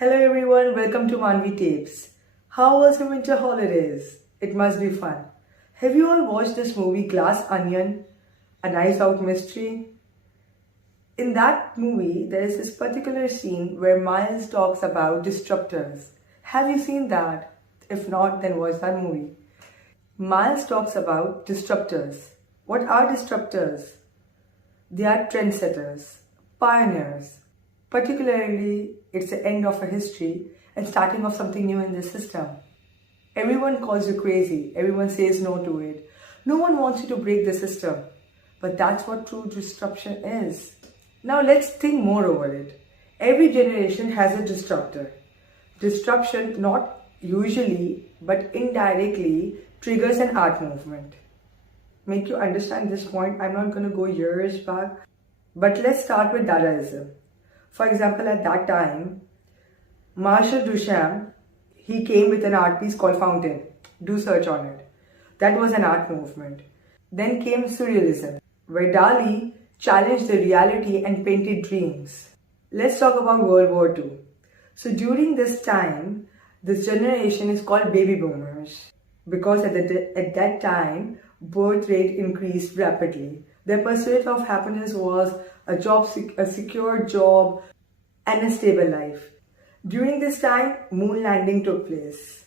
Hello everyone, welcome to Manvi Tapes. How was your winter holidays? It must be fun. Have you all watched this movie Glass Onion? A Nice Out Mystery? In that movie, there is this particular scene where Miles talks about disruptors. Have you seen that? If not, then watch that movie. Miles talks about disruptors. What are disruptors? They are trendsetters, pioneers. Particularly, it's the end of a history and starting of something new in the system. Everyone calls you crazy. Everyone says no to it. No one wants you to break the system. But that's what true disruption is. Now let's think more over it. Every generation has a disruptor. Disruption not usually but indirectly triggers an art movement. Make you understand this point, I'm not going to go years back. But let's start with Dadaism. For example, at that time, Marcel Duchamp, he came with an art piece called Fountain. Do search on it. That was an art movement. Then came Surrealism, where Dali challenged the reality and painted dreams. Let's talk about World War II. So during this time, this generation is called baby boomers because at that time, birth rate increased rapidly. Their pursuit of happiness was a secure job, and a stable life. During this time, moon landing took place.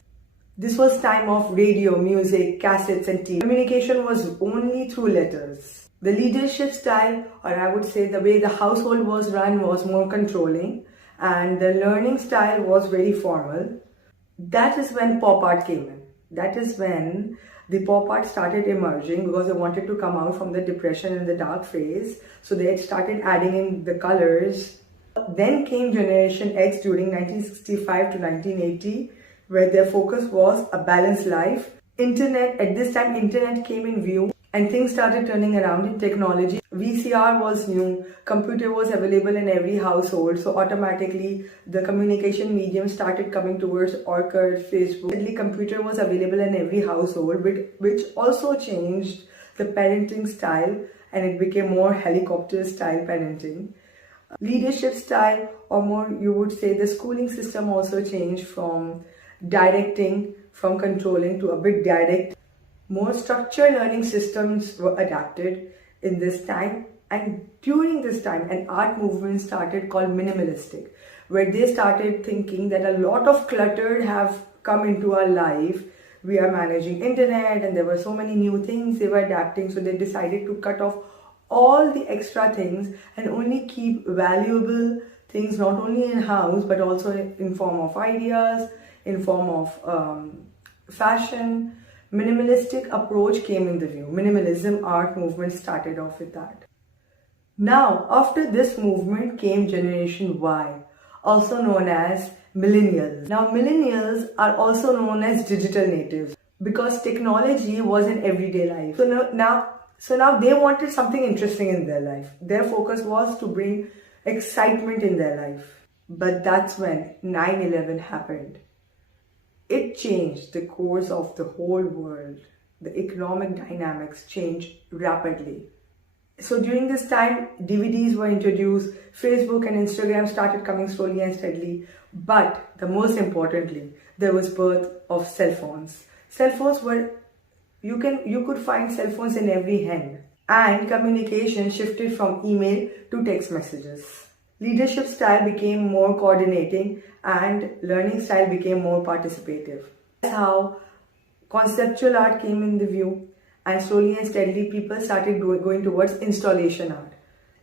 This was time of radio, music, cassettes and TV. Communication was only through letters. The leadership style, or I would say the way the household was run, was more controlling, and the learning style was very formal. That is when pop art came in. That is when the pop art started emerging because they wanted to come out from the depression and the dark phase. So they had started adding in the colors. Then came Generation X during 1965 to 1980, where their focus was a balanced life. At this time, internet came in view and things started turning around in technology. VCR was new, computer was available in every household, so automatically the communication medium started coming towards Orkut, Facebook. Suddenly, computer was available in every household, which also changed the parenting style, and it became more helicopter style parenting. Leadership style, or more you would say the schooling system, also changed from directing, from controlling to a bit direct. More structured learning systems were adapted in this time, and during this time an art movement started called minimalistic, where they started thinking that a lot of clutter have come into our life. We are managing internet and there were so many new things they were adapting, so they decided to cut off all the extra things and only keep valuable things, not only in house but also in form of ideas, in form of fashion. Minimalistic approach came in the view. Minimalism art movement started off with that. Now, after this movement came Generation Y, also known as Millennials. Now, Millennials are also known as digital natives because technology was in everyday life. So now they wanted something interesting in their life. Their focus was to bring excitement in their life. But that's when 9/11 happened. It changed the course of the whole world. The economic dynamics changed rapidly. So during this time, DVDs were introduced, Facebook and Instagram started coming slowly and steadily. But the most importantly, there was birth of cell phones. Cell phones were, you could find cell phones in every hand. And communication shifted from email to text messages. Leadership style became more coordinating and learning style became more participative. That's how conceptual art came in the view, and slowly and steadily people started going towards installation art.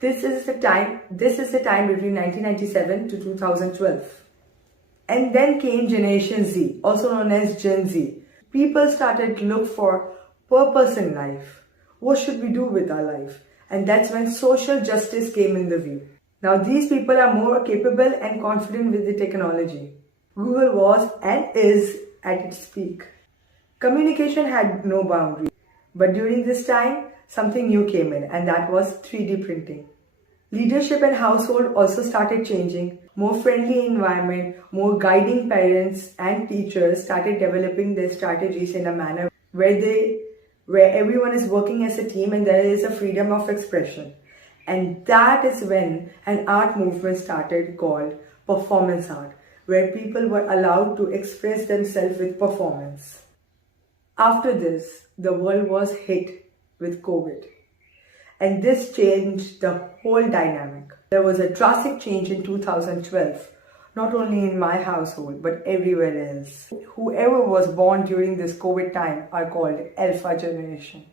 This is the time between 1997 to 2012. And then came Generation Z, also known as Gen Z. People started to look for purpose in life. What should we do with our life? And that's when social justice came in the view. Now these people are more capable and confident with the technology. Google was and is at its peak. Communication had no boundary. But during this time, something new came in, and that was 3D printing. Leadership and household also started changing. More friendly environment, more guiding parents and teachers started developing their strategies in a manner where everyone is working as a team and there is a freedom of expression. And that is when an art movement started called performance art, where people were allowed to express themselves with performance. After this, the world was hit with COVID, and this changed the whole dynamic. There was a drastic change in 2012, not only in my household but everywhere else. Whoever was born during this COVID time are called Alpha generation.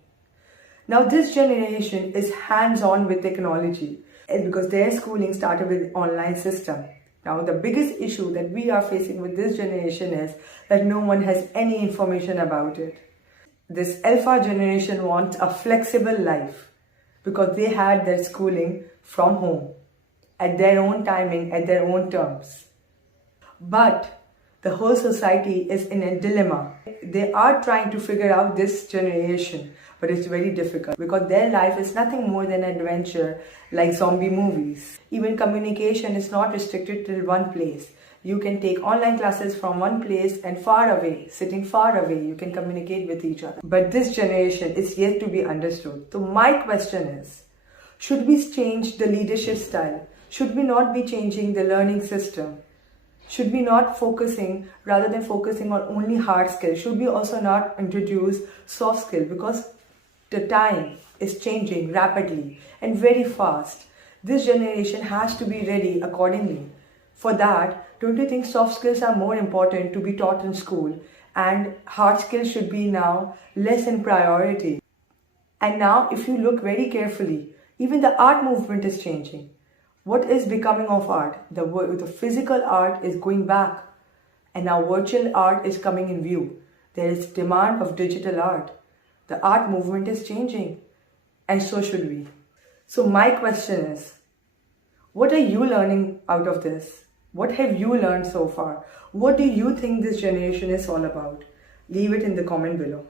Now this generation is hands-on with technology, and because their schooling started with online system. Now the biggest issue that we are facing with this generation is that no one has any information about it. This Alpha generation wants a flexible life because they had their schooling from home, at their own timing, at their own terms. But the whole society is in a dilemma. They are trying to figure out this generation, but it's very difficult because their life is nothing more than adventure, like zombie movies. Even communication is not restricted to one place. You can take online classes from one place and far away, sitting far away, you can communicate with each other. But this generation is yet to be understood. So my question is, should we change the leadership style? Should we not be changing the learning system? Should we not focusing, rather than focusing on only hard skills, should we also not introduce soft skills? Because the time is changing rapidly and very fast. This generation has to be ready accordingly. For that, don't you think soft skills are more important to be taught in school and hard skills should be now less in priority? And now if you look very carefully, even the art movement is changing. What is becoming of art? The physical art is going back, and now virtual art is coming in view. There is demand of digital art. The art movement is changing, and so should we. So my question is, what are you learning out of this? What have you learned so far? What do you think this generation is all about? Leave it in the comment below.